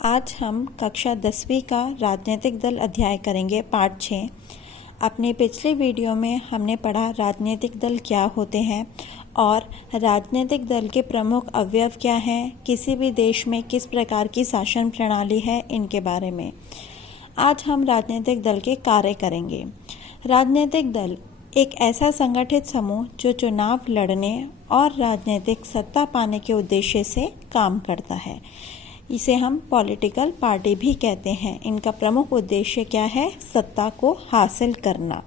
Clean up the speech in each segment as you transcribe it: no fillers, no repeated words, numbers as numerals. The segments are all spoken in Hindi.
आज हम कक्षा 10वीं का राजनीतिक दल अध्याय करेंगे पाठ 6। अपने पिछले वीडियो में हमने पढ़ा राजनीतिक दल क्या होते हैं और राजनीतिक दल के प्रमुख अवयव क्या हैं, किसी भी देश में किस प्रकार की शासन प्रणाली है, इनके बारे में। आज हम राजनीतिक दल के कार्य करेंगे। राजनीतिक दल एक ऐसा संगठित समूह जो चुनाव लड़ने और राजनीतिक सत्ता पाने के उद्देश्य से काम करता है। इसे हम पॉलिटिकल पार्टी भी कहते हैं। इनका प्रमुख उद्देश्य क्या है? सत्ता को हासिल करना।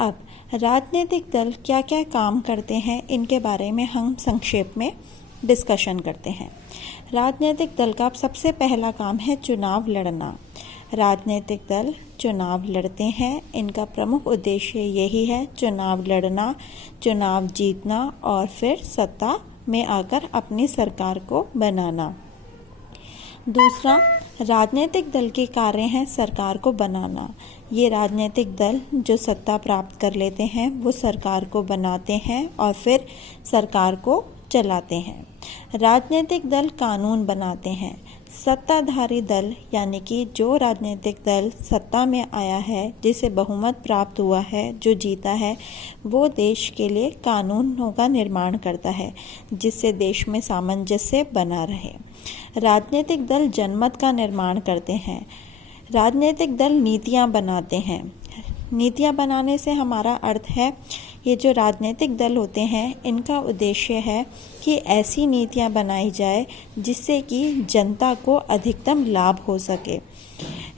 अब राजनीतिक दल क्या क्या काम करते हैं, इनके बारे में हम संक्षेप में डिस्कशन करते हैं। राजनीतिक दल का सबसे पहला काम है चुनाव लड़ना। राजनीतिक दल चुनाव लड़ते हैं। इनका प्रमुख उद्देश्य यही है, चुनाव लड़ना, चुनाव जीतना और फिर सत्ता में आकर अपनी सरकार को बनाना। दूसरा, राजनीतिक दल के कार्य हैं सरकार को बनाना। ये राजनीतिक दल जो सत्ता प्राप्त कर लेते हैं वो सरकार को बनाते हैं और फिर सरकार को चलाते हैं। राजनीतिक दल कानून बनाते हैं। सत्ताधारी दल यानी कि जो राजनीतिक दल सत्ता में आया है, जिसे बहुमत प्राप्त हुआ है, जो जीता है, वो देश के लिए कानूनों का निर्माण करता है जिससे देश में सामंजस्य बना रहे। राजनीतिक दल जनमत का निर्माण करते हैं। राजनीतिक दल नीतियां बनाते हैं। नीतियां बनाने से हमारा अर्थ है, ये जो राजनीतिक दल होते हैं इनका उद्देश्य है कि ऐसी नीतियां बनाई जाए जिससे कि जनता को अधिकतम लाभ हो सके।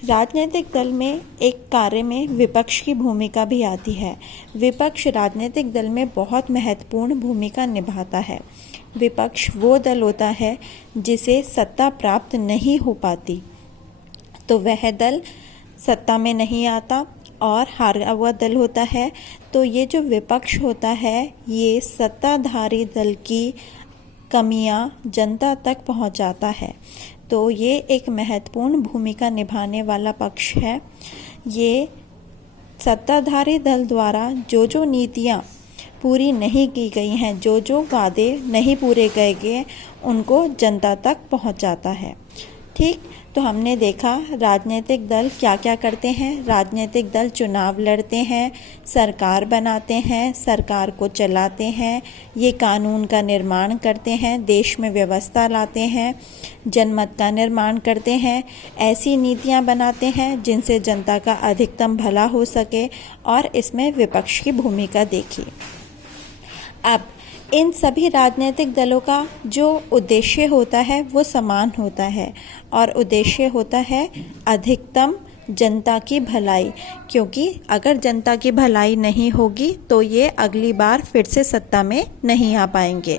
राजनीतिक दल में एक कार्य में विपक्ष की भूमिका भी आती है। विपक्ष राजनीतिक दल में बहुत महत्वपूर्ण भूमिका निभाता है। विपक्ष वो दल होता है जिसे सत्ता प्राप्त नहीं हो पाती, तो वह दल सत्ता में नहीं आता और हारा हुआ दल होता है। तो ये जो विपक्ष होता है ये सत्ताधारी दल की कमियां जनता तक पहुंचाता है। तो ये एक महत्वपूर्ण भूमिका निभाने वाला पक्ष है। ये सत्ताधारी दल द्वारा जो जो नीतियां पूरी नहीं की गई हैं, जो जो वादे नहीं पूरे किए गए, उनको जनता तक पहुंचाता है। ठीक, तो हमने देखा राजनीतिक दल क्या क्या करते हैं। राजनीतिक दल चुनाव लड़ते हैं, सरकार बनाते हैं, सरकार को चलाते हैं, ये कानून का निर्माण करते हैं, देश में व्यवस्था लाते हैं, जनमत का निर्माण करते हैं, ऐसी नीतियां बनाते हैं जिनसे जनता का अधिकतम भला हो सके, और इसमें विपक्ष की भूमिका देखी। अब इन सभी राजनीतिक दलों का जो उद्देश्य होता है वो समान होता है, और उद्देश्य होता है अधिकतम जनता की भलाई, क्योंकि अगर जनता की भलाई नहीं होगी तो ये अगली बार फिर से सत्ता में नहीं आ पाएंगे।